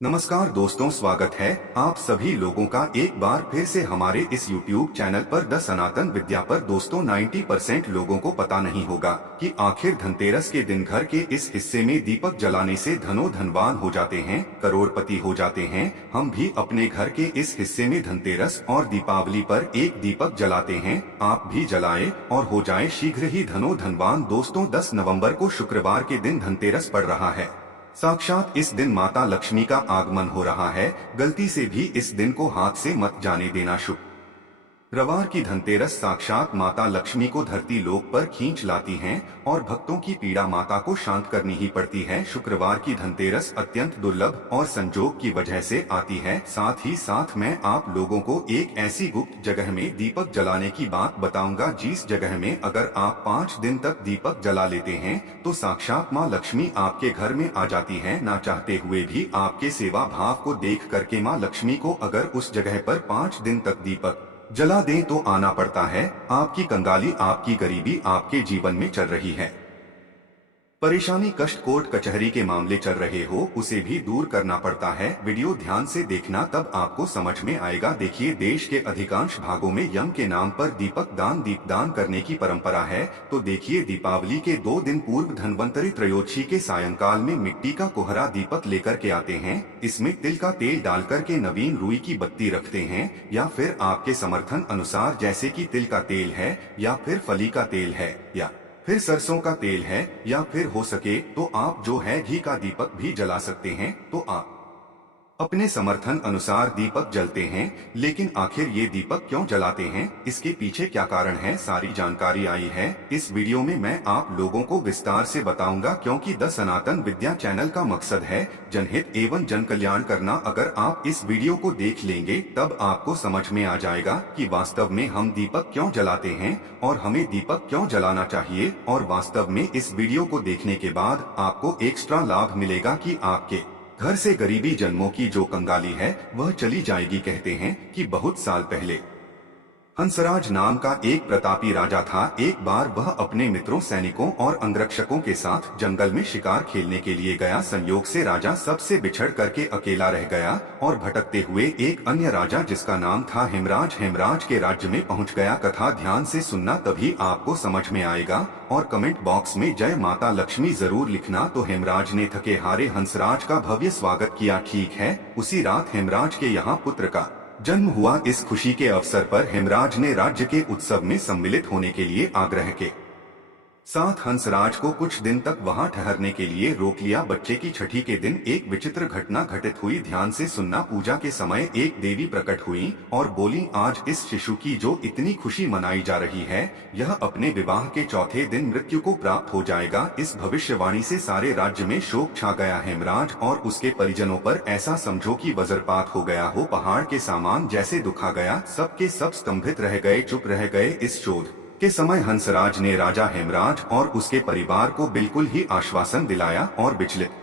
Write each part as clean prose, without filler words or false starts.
नमस्कार दोस्तों, स्वागत है आप सभी लोगों का एक बार फिर से हमारे इस YouTube चैनल पर द सनातन विद्या पर। दोस्तों 90% लोगों को पता नहीं होगा कि आखिर धनतेरस के दिन घर के इस हिस्से में दीपक जलाने से धनो धनवान हो जाते हैं, करोड़पति हो जाते हैं। हम भी अपने घर के इस हिस्से में धनतेरस और दीपावली पर एक दीपक जलाते हैं। आप भी जलाएं और हो जाए शीघ्र ही धनो धनवान। दोस्तों 10 नवम्बर को शुक्रवार के दिन धनतेरस पड़ रहा है। साक्षात इस दिन माता लक्ष्मी का आगमन हो रहा है। गलती से भी इस दिन को हाथ से मत जाने देना। शुभ रविवार की धनतेरस साक्षात माता लक्ष्मी को धरती लोक पर खींच लाती हैं और भक्तों की पीड़ा माता को शांत करनी ही पड़ती है। शुक्रवार की धनतेरस अत्यंत दुर्लभ और संजोग की वजह से आती है। साथ ही साथ मैं आप लोगों को एक ऐसी गुप्त जगह में दीपक जलाने की बात बताऊंगा जिस जगह में अगर आप 5 दिन तक दीपक जला लेते हैं तो साक्षात माँ लक्ष्मी आपके घर में आ जाती है। ना चाहते हुए भी आपके सेवा भाव को देख करके माँ लक्ष्मी को अगर उस जगह पर 5 दिन तक दीपक जला दें तो आना पड़ता है। आपकी कंगाली, आपकी गरीबी आपके जीवन में चल रही है, परेशानी, कष्ट, कोर्ट कचहरी के मामले चल रहे हो, उसे भी दूर करना पड़ता है। वीडियो ध्यान से देखना तब आपको समझ में आएगा। देखिए, देश के अधिकांश भागों में यम के नाम पर दीपक दान, दीपदान करने की परंपरा है। तो देखिए, दीपावली के 2 दिन पूर्व धन्वंतरि त्रयोदशी के सायंकाल में मिट्टी का कोहरा दीपक लेकर के आते हैं। इसमें तिल का तेल डालकर के नवीन रुई की बत्ती रखते हैं, या फिर आपके समर्थन अनुसार जैसे कि तिल का तेल है, या फिर फली का तेल है, या फिर सरसों का तेल है, या फिर हो सके तो आप जो है घी का दीपक भी जला सकते हैं। तो आप अपने समर्थन अनुसार दीपक जलते हैं। लेकिन आखिर ये दीपक क्यों जलाते हैं, इसके पीछे क्या कारण है, सारी जानकारी आई है इस वीडियो में। मैं आप लोगों को विस्तार से बताऊंगा, क्योंकि द सनातन विद्या चैनल का मकसद है जनहित एवं जन कल्याण करना। अगर आप इस वीडियो को देख लेंगे तब आपको समझ में आ जाएगा कि वास्तव में हम दीपक क्यों जलाते हैं और हमें दीपक क्यों जलाना चाहिए। और वास्तव में इस वीडियो को देखने के बाद आपको एक्स्ट्रा लाभ मिलेगा कि आपके घर से गरीबी जन्मों की जो कंगाली है वह चली जाएगी। कहते हैं कि बहुत साल पहले हंसराज नाम का एक प्रतापी राजा था। एक बार वह अपने मित्रों, सैनिकों और अंगरक्षकों के साथ जंगल में शिकार खेलने के लिए गया। संयोग से राजा सबसे बिछड़ करके अकेला रह गया और भटकते हुए एक अन्य राजा जिसका नाम था हेमराज के राज्य में पहुंच गया। कथा ध्यान से सुनना तभी आपको समझ में आएगा और कमेंट बॉक्स में जय माता लक्ष्मी जरूर लिखना। तो हेमराज ने थके हारे हंसराज का भव्य स्वागत किया। ठीक है, उसी रात हेमराज के यहाँ पुत्र का जन्म हुआ। इस खुशी के अवसर पर हेमराज ने राज्य के उत्सव में सम्मिलित होने के लिए आग्रह के साथ हंसराज को कुछ दिन तक वहां ठहरने के लिए रोक लिया। बच्चे की छठी के दिन एक विचित्र घटना घटित हुई। ध्यान से सुनना। पूजा के समय एक देवी प्रकट हुई और बोली, आज इस शिशु की जो इतनी खुशी मनाई जा रही है, यह अपने विवाह के चौथे दिन मृत्यु को प्राप्त हो जाएगा। इस भविष्यवाणी से सारे राज्य में शोक छा गया। हेमराज और उसके परिजनों पर ऐसा समझो कि वज्रपात हो गया हो, पहाड़ के सामान जैसे दुखा गया। सबके सब स्तंभित रह गए, चुप रह गए। इस शोध के समय हंसराज ने राजा हेमराज और उसके परिवार को बिल्कुल ही आश्वासन दिलाया और विचलित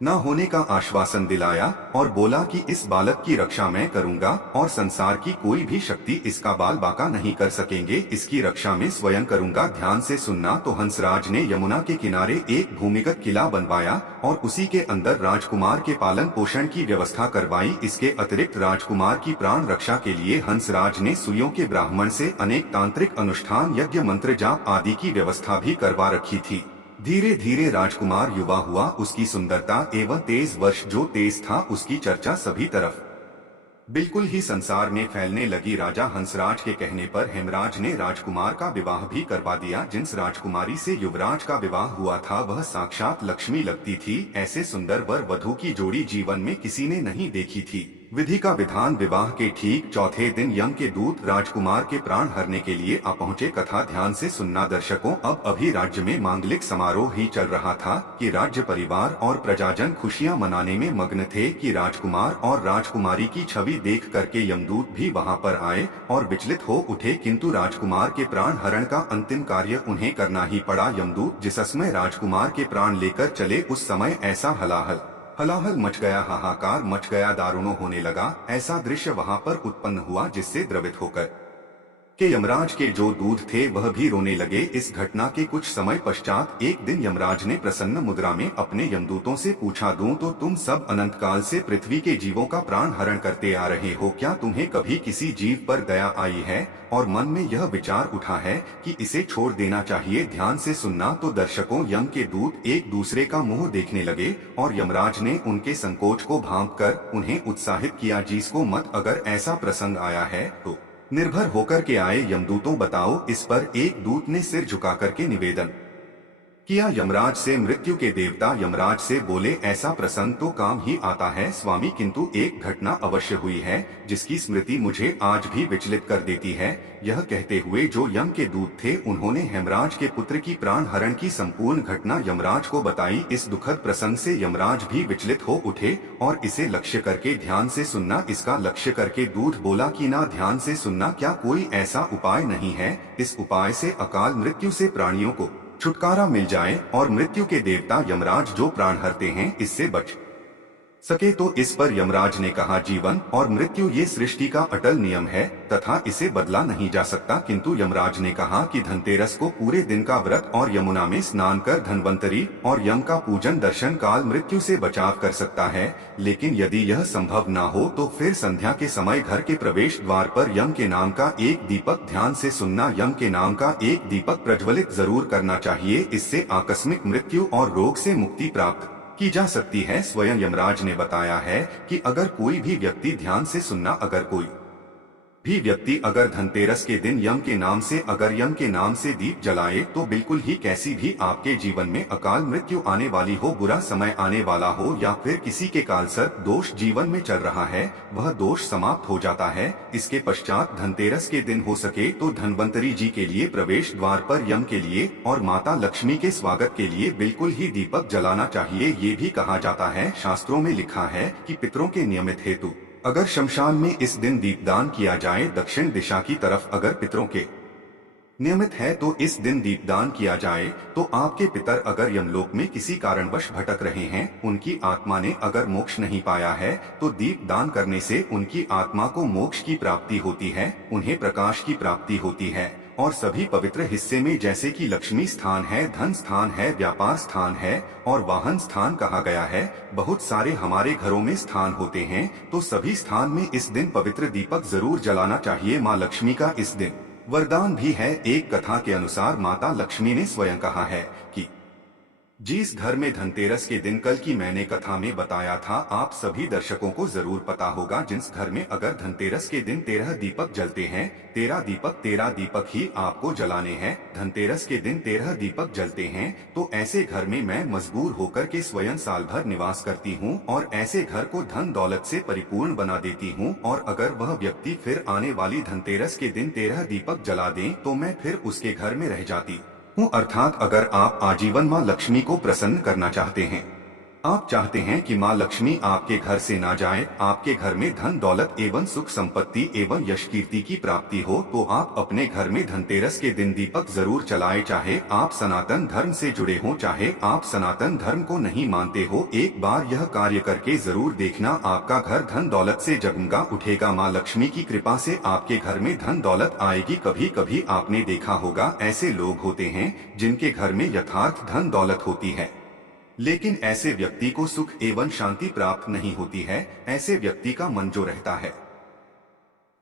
न होने का आश्वासन दिलाया और बोला कि इस बालक की रक्षा मैं करूंगा और संसार की कोई भी शक्ति इसका बाल बाका नहीं कर सकेंगे। इसकी रक्षा में स्वयं करूंगा। ध्यान से सुनना। तो हंसराज ने यमुना के किनारे एक भूमिगत किला बनवाया और उसी के अंदर राजकुमार के पालन पोषण की व्यवस्था करवाई। इसके अतिरिक्त राजकुमार की प्राण रक्षा के लिए हंसराज ने सुइयों के ब्राह्मण से अनेक तांत्रिक अनुष्ठान, यज्ञ, मंत्र जाप आदि की व्यवस्था भी करवा रखी थी। धीरे धीरे राजकुमार युवा हुआ। उसकी सुंदरता एवं तेज वर्ष जो तेज था, उसकी चर्चा सभी तरफ बिल्कुल ही संसार में फैलने लगी। राजा हंसराज के कहने पर हेमराज ने राजकुमार का विवाह भी करवा दिया। जिस राजकुमारी से युवराज का विवाह हुआ था वह साक्षात लक्ष्मी लगती थी। ऐसे सुंदर वर वधू की जोड़ी जीवन में किसी ने नहीं देखी थी। विधि का विधान। विवाह के ठीक चौथे दिन यम के दूत राजकुमार के प्राण हरने के लिए आ पहुंचे। कथा ध्यान से सुनना दर्शकों। अब अभी राज्य में मांगलिक समारोह ही चल रहा था कि राज्य परिवार और प्रजाजन खुशियां मनाने में मग्न थे कि राजकुमार और राजकुमारी की छवि देख करके यमदूत भी वहां पर आए और विचलित हो उठे। किंतु राजकुमार के प्राण हरण का अंतिम कार्य उन्हें करना ही पड़ा। यमदूत जिस समय राजकुमार के प्राण लेकर चले उस समय ऐसा हलाहल मच गया, हाहाकार मच गया, दारुणों होने लगा। ऐसा दृश्य वहां पर उत्पन्न हुआ जिससे द्रवित होकर कि यमराज के जो दूत थे वह भी रोने लगे। इस घटना के कुछ समय पश्चात एक दिन यमराज ने प्रसन्न मुद्रा में अपने यमदूतों से पूछा, दूं तो तुम सब अनंत काल से पृथ्वी के जीवों का प्राण हरण करते आ रहे हो, क्या तुम्हें कभी किसी जीव पर दया आई है और मन में यह विचार उठा है कि इसे छोड़ देना चाहिए? ध्यान से सुनना। तो दर्शकों, यम के दूत एक दूसरे का मुंह देखने लगे और यमराज ने उनके संकोच को भांपकर उन्हें उत्साहित किया, जिसको मत अगर ऐसा प्रसंग आया है तो निर्भर होकर के आए यमदूतों बताओ। इस पर एक दूत ने सिर झुका करके निवेदन किया यमराज से। मृत्यु के देवता यमराज से बोले, ऐसा प्रसंग तो काम ही आता है स्वामी, किंतु एक घटना अवश्य हुई है जिसकी स्मृति मुझे आज भी विचलित कर देती है। यह कहते हुए जो यम के दूत थे उन्होंने हेमराज के पुत्र की प्राण हरण की संपूर्ण घटना यमराज को बताई। इस दुखद प्रसंग से यमराज भी विचलित हो उठे और इसे लक्ष्य करके, ध्यान से सुनना, इसका लक्ष्य करके दूत बोला कि ना, ध्यान से सुनना, क्या कोई ऐसा उपाय नहीं है इस उपाय से अकाल मृत्यु से प्राणियों को छुटकारा मिल जाए और मृत्यु के देवता यमराज जो प्राण हरते हैं इससे बच सके? तो इस पर यमराज ने कहा, जीवन और मृत्यु ये सृष्टि का अटल नियम है तथा इसे बदला नहीं जा सकता। किंतु यमराज ने कहा कि धनतेरस को पूरे दिन का व्रत और यमुना में स्नान कर धनवंतरी और यम का पूजन दर्शन काल मृत्यु से बचाव कर सकता है, लेकिन यदि यह संभव न हो तो फिर संध्या के समय घर के प्रवेश द्वार पर यम के नाम का एक दीपक, ध्यान से सुनना, यम के नाम का एक दीपक प्रज्वलित जरूर करना चाहिए। इससे आकस्मिक मृत्यु और रोग से मुक्ति प्राप्त की जा सकती है। स्वयं यमराज ने बताया है कि अगर कोई भी व्यक्ति, ध्यान से सुनना, अगर कोई भी व्यक्ति अगर धनतेरस के दिन यम के नाम से दीप जलाए तो बिल्कुल ही कैसी भी आपके जीवन में अकाल मृत्यु आने वाली हो, बुरा समय आने वाला हो या फिर किसी के कालसर्प दोष जीवन में चल रहा है, वह दोष समाप्त हो जाता है। इसके पश्चात धनतेरस के दिन हो सके तो धनवंतरी जी के लिए प्रवेश द्वार पर यम के लिए और माता लक्ष्मी के स्वागत के लिए बिल्कुल ही दीपक जलाना चाहिए। ये भी कहा जाता है, शास्त्रों में लिखा है कि पितरों के नियमित हेतु अगर शमशान में इस दिन दीपदान किया जाए, दक्षिण दिशा की तरफ अगर पितरों के नियमित है तो इस दिन दीपदान किया जाए तो आपके पितर अगर यमलोक में किसी कारणवश भटक रहे हैं, उनकी आत्मा ने अगर मोक्ष नहीं पाया है तो दीपदान करने से उनकी आत्मा को मोक्ष की प्राप्ति होती है, उन्हें प्रकाश की प्राप्ति होती है। और सभी पवित्र हिस्से में जैसे कि लक्ष्मी स्थान है, धन स्थान है, व्यापार स्थान है और वाहन स्थान कहा गया है, बहुत सारे हमारे घरों में स्थान होते हैं, तो सभी स्थान में इस दिन पवित्र दीपक जरूर जलाना चाहिए। माँ लक्ष्मी का इस दिन वरदान भी है। एक कथा के अनुसार माता लक्ष्मी ने स्वयं कहा है कि जिस घर में धनतेरस के दिन, कल की मैंने कथा में बताया था, आप सभी दर्शकों को जरूर पता होगा, जिस घर में अगर धनतेरस के दिन 13 दीपक जलते हैं, 13 दीपक ही आपको जलाने हैं, धनतेरस के दिन 13 दीपक जलते हैं, तो ऐसे घर में मैं मजबूर होकर के स्वयं साल भर निवास करती हूँ और ऐसे घर को धन दौलत से परिपूर्ण बना देती हूँ। और अगर वह व्यक्ति फिर आने वाली धनतेरस के दिन 13 दीपक जला दें तो मैं फिर उसके घर में रह जाती हूँ। अर्थात अगर आप आजीवन माँ लक्ष्मी को प्रसन्न करना चाहते हैं, आप चाहते हैं कि माँ लक्ष्मी आपके घर से ना जाए, आपके घर में धन दौलत एवं सुख संपत्ति एवं यश कीर्ति की प्राप्ति हो, तो आप अपने घर में धनतेरस के दिन दीपक जरूर चलाएं। चाहे आप सनातन धर्म से जुड़े हों, चाहे आप सनातन धर्म को नहीं मानते हो, एक बार यह कार्य करके जरूर देखना, आपका घर धन दौलत से जगमगा उठेगा। माँ लक्ष्मी की कृपा से आपके घर में धन दौलत आएगी। कभी कभी आपने देखा होगा, ऐसे लोग होते हैं जिनके घर में यथार्थ धन दौलत होती है, लेकिन ऐसे व्यक्ति को सुख एवं शांति प्राप्त नहीं होती है। ऐसे व्यक्ति का मन जो रहता है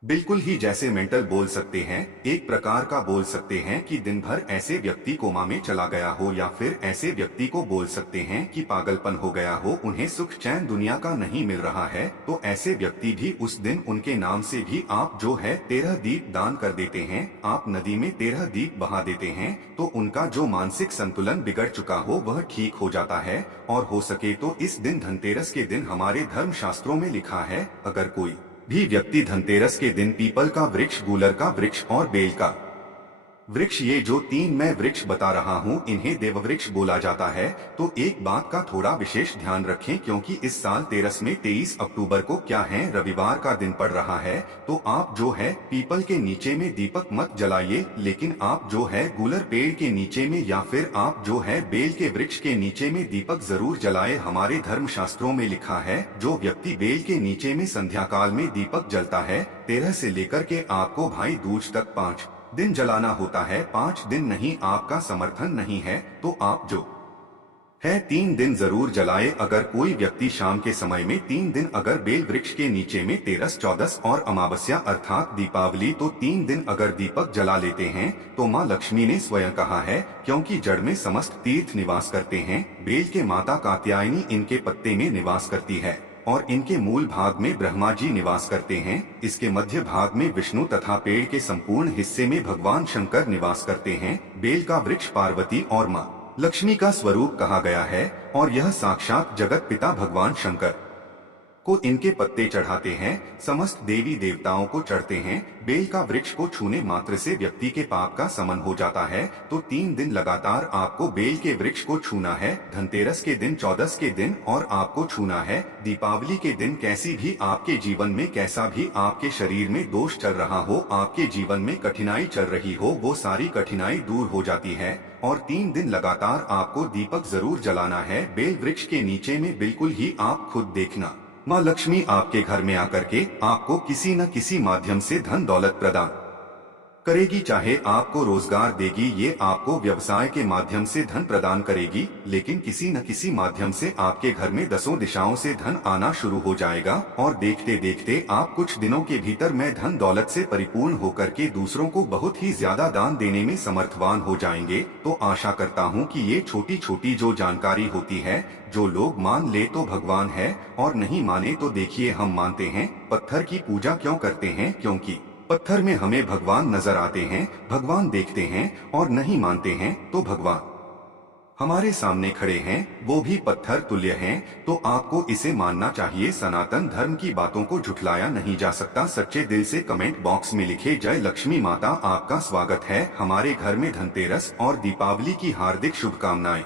बिल्कुल ही जैसे मेंटल बोल सकते हैं, एक प्रकार का बोल सकते हैं कि दिन भर ऐसे व्यक्ति कोमा में चला गया हो, या फिर ऐसे व्यक्ति को बोल सकते हैं कि पागलपन हो गया हो, उन्हें सुख चैन दुनिया का नहीं मिल रहा है, तो ऐसे व्यक्ति भी उस दिन उनके नाम से भी आप जो है 13 दीप दान कर देते हैं, आप नदी में 13 दीप बहा देते हैं, तो उनका जो मानसिक संतुलन बिगड़ चुका हो वह ठीक हो जाता है। और हो सके तो इस दिन धनतेरस के दिन हमारे धर्म शास्त्रों में लिखा है, अगर कोई भी व्यक्ति धनतेरस के दिन पीपल का वृक्ष, गूलर का वृक्ष और बेल का वृक्ष ये जो तीन मैं वृक्ष बता रहा हूँ इन्हें देववृक्ष बोला जाता है। तो एक बात का थोड़ा विशेष ध्यान रखें क्योंकि इस साल तेरस में 23 अक्टूबर को क्या है रविवार का दिन पड़ रहा है। तो आप जो है पीपल के नीचे में दीपक मत जलाइए, लेकिन आप जो है गूलर पेड़ के नीचे में या फिर आप जो है बेल के वृक्ष के नीचे में दीपक जरूर जलाए। हमारे धर्म शास्त्रों में लिखा है जो व्यक्ति बेल के नीचे में संध्या काल में दीपक जलता है 13 से लेकर के आपको भाई दूज तक 5 दिन जलाना होता है। 5 दिन नहीं आपका समर्थन नहीं है तो आप जो है 3 दिन जरूर जलाए। अगर कोई व्यक्ति शाम के समय में 3 दिन अगर बेल वृक्ष के नीचे में 13, 14 और अमावस्या अर्थात दीपावली तो 3 दिन अगर दीपक जला लेते हैं तो माँ लक्ष्मी ने स्वयं कहा है क्योंकि जड़ में समस्त तीर्थ निवास करते हैं। बेल के माता कात्यायनी इनके पत्ते में निवास करती है और इनके मूल भाग में ब्रह्मा जी निवास करते हैं। इसके मध्य भाग में विष्णु तथा पेड़ के संपूर्ण हिस्से में भगवान शंकर निवास करते हैं। बेल का वृक्ष पार्वती और माँ लक्ष्मी का स्वरूप कहा गया है और यह साक्षात जगत पिता भगवान शंकर को इनके पत्ते चढ़ाते हैं। समस्त देवी देवताओं को चढ़ते हैं। बेल का वृक्ष को छूने मात्र से व्यक्ति के पाप का समन हो जाता है। तो 3 दिन लगातार आपको बेल के वृक्ष को छूना है। धनतेरस के दिन, 14 के दिन और आपको छूना है। दीपावली के दिन कैसी भी आपके जीवन में कैसा भी आपके शरीर में दोष चल रहा हो, आपके जीवन में कठिनाई चल रही हो, वो सारी कठिनाई दूर हो जाती है। और 3 दिन लगातार आपको दीपक जरूर जलाना है बेल वृक्ष के नीचे में। बिल्कुल ही आप खुद देखना माँ लक्ष्मी आपके घर में आकर के आपको किसी न किसी माध्यम से धन दौलत प्रदान करेगी। चाहे आपको रोजगार देगी, ये आपको व्यवसाय के माध्यम से धन प्रदान करेगी, लेकिन किसी न किसी माध्यम से आपके घर में 10 दिशाओं से धन आना शुरू हो जाएगा। और देखते देखते आप कुछ दिनों के भीतर में धन दौलत से परिपूर्ण होकर के दूसरों को बहुत ही ज्यादा दान देने में समर्थवान हो जाएंगे। तो आशा करता हूँ कि ये छोटी छोटी जो जानकारी होती है, जो लोग मान ले तो भगवान है और नहीं माने तो देखिए हम मानते हैं। पत्थर की पूजा क्यों करते हैं? क्योंकि पत्थर में हमें भगवान नजर आते हैं, भगवान देखते हैं। और नहीं मानते हैं तो भगवान हमारे सामने खड़े हैं, वो भी पत्थर तुल्य हैं। तो आपको इसे मानना चाहिए। सनातन धर्म की बातों को झुठलाया नहीं जा सकता। सच्चे दिल से कमेंट बॉक्स में लिखे जय लक्ष्मी माता। आपका स्वागत है हमारे घर में। धनतेरस और दीपावली की हार्दिक शुभकामनाएं।